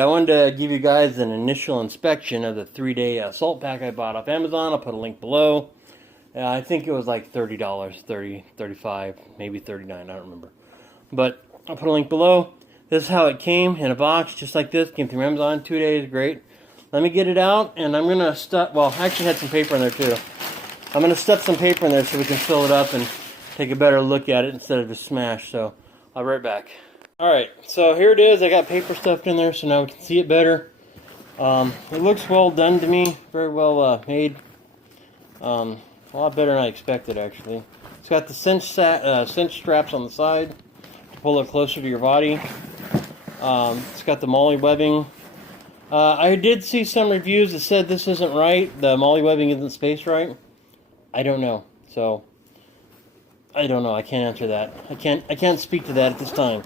I wanted to give you guys an initial inspection of the 3-day salt pack I bought off Amazon. I'll put a link below. I think it was like $30, 30, 35, maybe 39, I don't remember. But I'll put a link below. This is how it came in a box, just like this. Came through Amazon, 2 days, great. Let me get it out, and I'm going to stuff, well, I actually had some paper in there too. I'm going to stuff some paper in there so we can fill it up and take a better look at it instead of just smash. So I'll be right back. Alright, so here it is. I got paper stuffed in there so now we can see it better. It looks well done to me, very well made. A lot better than I expected, actually. It's got the cinch straps on the side to pull it closer to your body. It's got the Molle webbing. I did see some reviews that said this isn't right. The Molle webbing isn't spaced right. I don't know. So I don't know. I can't answer that. I can't speak to that at this time.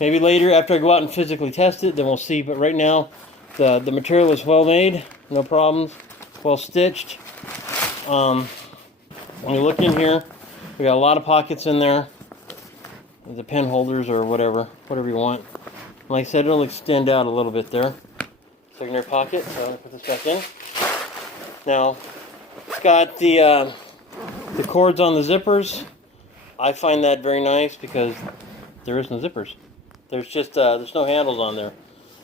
Maybe later after I go out and physically test it, then we'll see. But right now, the material is well made, no problems, well stitched. When you look in here, we got a lot of pockets in there. The pen holders or whatever you want. Like I said, it'll extend out a little bit there. Secondary pocket, so I'm going to put this back in. Now, it's got the cords on the zippers. I find that very nice because there is no zippers. There's just there's no handles on there.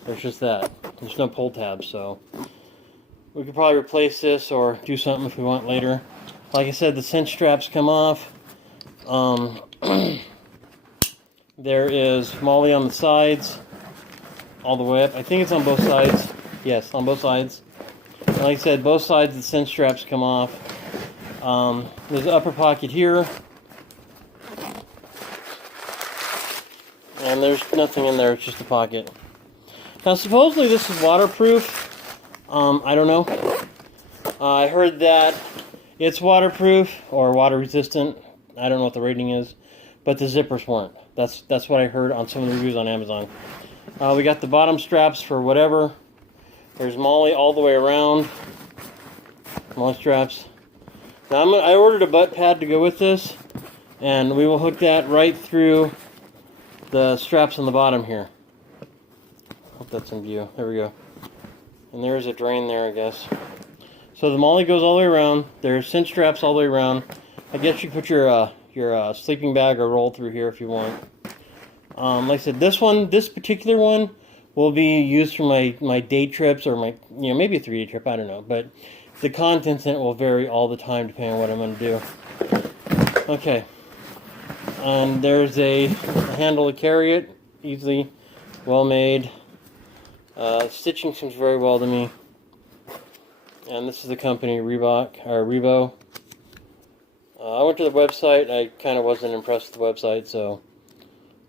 There's just that. There's no pull tabs, so we could probably replace this or do something if we want later. Like I said, the cinch straps come off. There is Molle on the sides, all the way up. I think it's on both sides. Yes, on both sides. And like I said, both sides the cinch straps come off. There's an upper pocket here. And there's nothing in there, it's just a pocket. Now supposedly this is waterproof. I don't know. I heard that it's waterproof or water resistant. I don't know what the rating is. But the zippers weren't. That's what I heard on some of the reviews on Amazon. We got the bottom straps for whatever. There's Molle all the way around. Molle straps. Now I ordered a butt pad to go with this, and we will hook that right through the straps on the bottom here. Hope that's in view. There we go. And there's a drain there, I guess. So the Molle goes all the way around. There's cinch straps all the way around. I guess you put your sleeping bag or roll through here if you want. Like I said, this particular one will be used for my day trips or my, maybe a 3-day trip, I don't know. But the contents in it will vary all the time depending on what I'm going to do. Okay. And there's a handle to carry it, easily, well made. Stitching seems very well to me. And this is the company Rebo. I went to the website. I kind of wasn't impressed with the website, so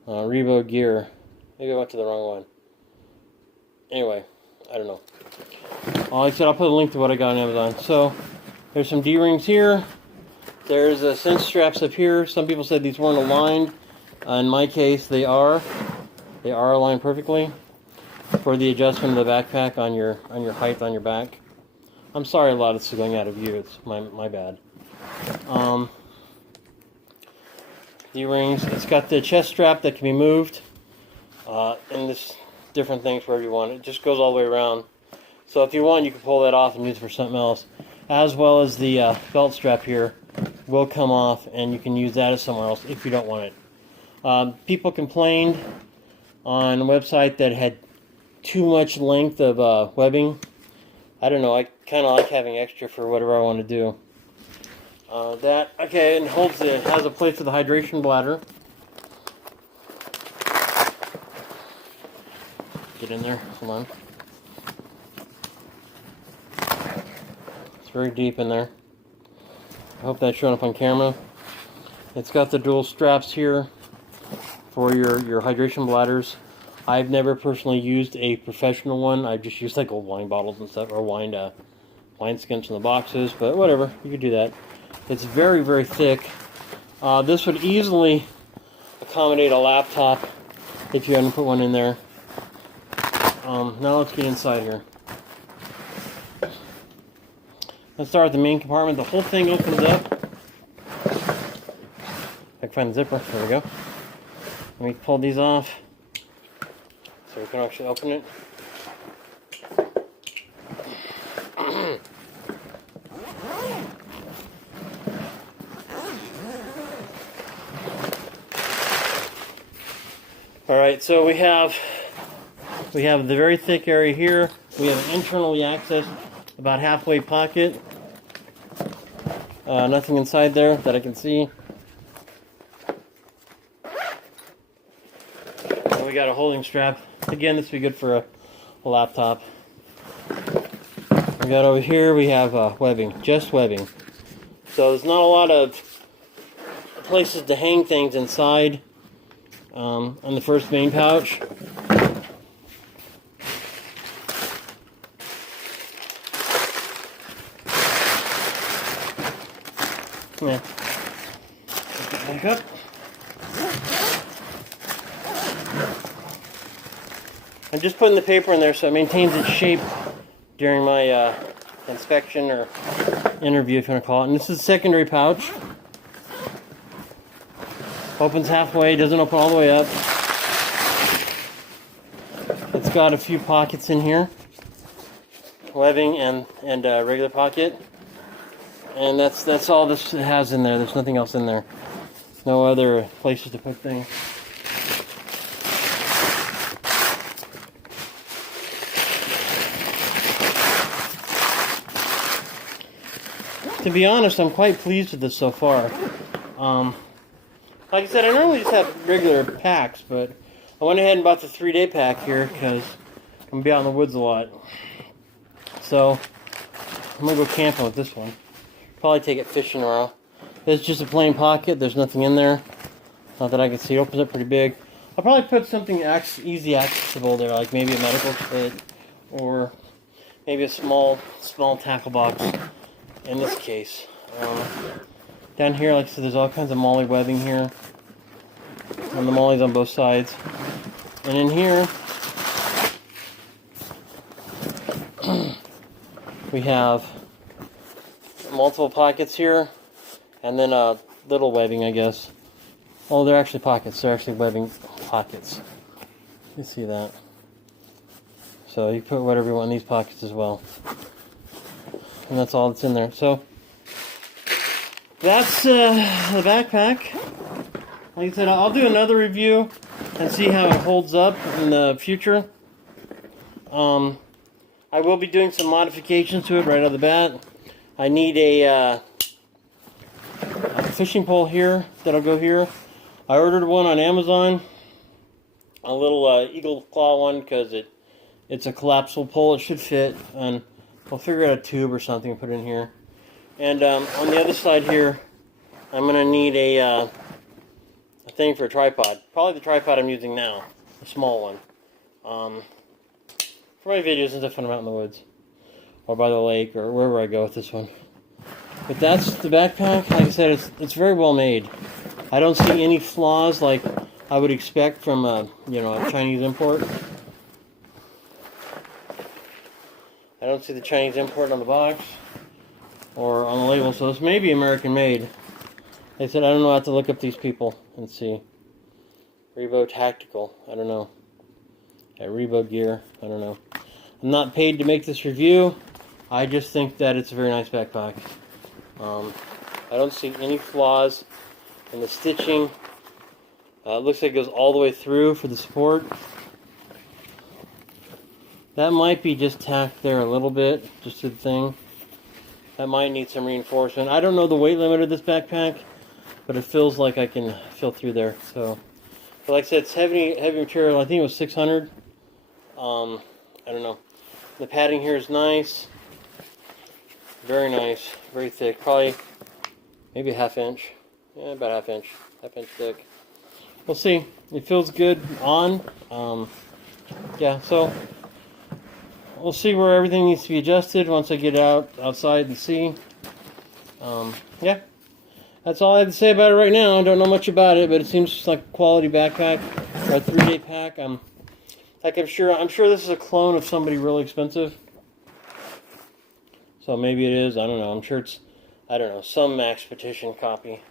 Rebo gear. Maybe I went to the wrong one. Anyway, I don't know. Like I said, I'll put a link to what I got on Amazon. So there's some D-rings here. There's cinch straps up here. Some people said these weren't aligned. In my case, they are. They are aligned perfectly for the adjustment of the backpack on your height on your back. I'm sorry a lot of this is going out of view. It's my bad. D-rings. It's got the chest strap that can be moved. And this different things wherever you want. It just goes all the way around. So if you want, you can pull that off and use it for something else. As well as the belt strap here will come off, and you can use that as somewhere else if you don't want it. People complained on a website that had too much length of webbing. I don't know. I kind of like having extra for whatever I want to do. Okay, and has a place for the hydration bladder. Get in there, hold on. It's very deep in there. I hope that's showing up on camera. It's got the dual straps here for your hydration bladders. I've never personally used a professional one. I've just used like old wine bottles and stuff, or wine skins from the boxes, but whatever, you could do that. It's very, very thick. This would easily accommodate a laptop if you hadn't put one in there. Now let's get inside here. Let's start with the main compartment. The whole thing opens up. I can find the zipper. There we go. Let me pull these off so we can actually open it. Alright, so we have the very thick area here. We have an internally accessed, about halfway pocket. Nothing inside there that I can see. And we got a holding strap. Again, this would be good for a laptop. We got over here, we have webbing, just webbing. So there's not a lot of places to hang things inside. On the first main pouch. Yeah. Back up. I'm just putting the paper in there so it maintains its shape during my inspection or interview, if you want to call it. And this is the secondary pouch. Opens halfway, doesn't open all the way up. It's got a few pockets in here. Webbing and regular pocket. And that's all this has in there. There's nothing else in there. No other places to put things. To be honest, I'm quite pleased with this so far. Like I said, I normally just have regular packs, but I went ahead and bought the 3-day pack here because I'm going to be out in the woods a lot. So, I'm going to go camping with this one. Probably take it fishing tomorrow. It's just a plain pocket. There's nothing in there. Not that I can see. It opens up pretty big. I'll probably put something easy accessible there, like maybe a medical kit or maybe a small tackle box in this case. Down here, like I said, there's all kinds of Molle webbing here. And the Molle's on both sides. And in here, we have multiple pockets here. And then little webbing, I guess. Oh, they're actually pockets. They're actually webbing pockets. You see that. So you put whatever you want in these pockets as well. And that's all that's in there. So that's the backpack. Like I said, I'll do another review and see how it holds up in the future. I will be doing some modifications to it right out of the bat. I need a fishing pole here that'll go here. I ordered one on Amazon, a little eagle claw one, because it's a collapsible pole. It should fit, and I'll figure out a tube or something and put it in here. And on the other side here, I'm going to need a thing for a tripod. Probably the tripod I'm using now, a small one. For my videos and stuff when I'm out in the woods, or by the lake, or wherever I go with this one. But that's the backpack. Like I said, it's very well made. I don't see any flaws like I would expect from a Chinese import. I don't see the Chinese import on the box or on the label, so this may be American made. Like I said, I don't know. I have to look up these people and see. Revo Tactical, I don't know. Yeah, Revo Gear, I don't know. I'm not paid to make this review. I just think that it's a very nice backpack. I don't see any flaws in the stitching. It looks like it goes all the way through for the support. That might be just tacked there a little bit, just to the thing. That might need some reinforcement. I don't know the weight limit of this backpack, but it feels like I can feel through there. So, but like I said, it's heavy material. I think it was 600. I don't know. The padding here is nice. Very nice. Very thick. Probably maybe a half inch. Yeah, about half inch thick. We'll see. It feels good on. Yeah, so we'll see where everything needs to be adjusted once I get outside and see. Yeah, that's all I have to say about it right now. I don't know much about it, but it seems just like a quality backpack or a 3-day pack. I'm sure this is a clone of somebody really expensive. So maybe it is. I don't know. I'm sure it's, I don't know, some Max Petition copy.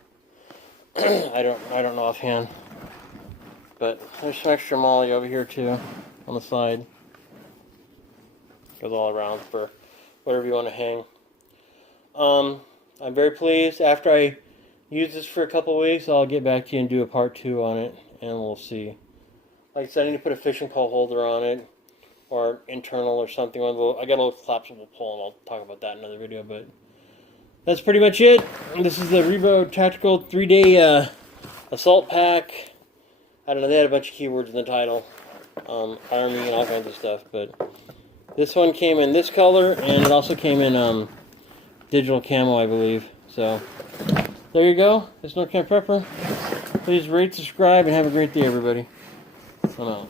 I don't know offhand. But there's some extra Molle over here too, on the side. Goes all around for whatever you want to hang. I'm very pleased. After I use this for a couple weeks, I'll get back to you and do a part 2 on it, and we'll see. Like I said, I need to put a fishing pole holder on it, or internal or something. I got a little collapsible pole, and I'll talk about that in another video, but that's pretty much it. This is the Rebo Tactical 3-day assault pack. I don't know, they had a bunch of keywords in the title. Army and all kinds of stuff, but this one came in this color, and it also came in digital camo, I believe. So, there you go. It's No Camp Prepper. Please rate, subscribe, and have a great day, everybody. I'm out.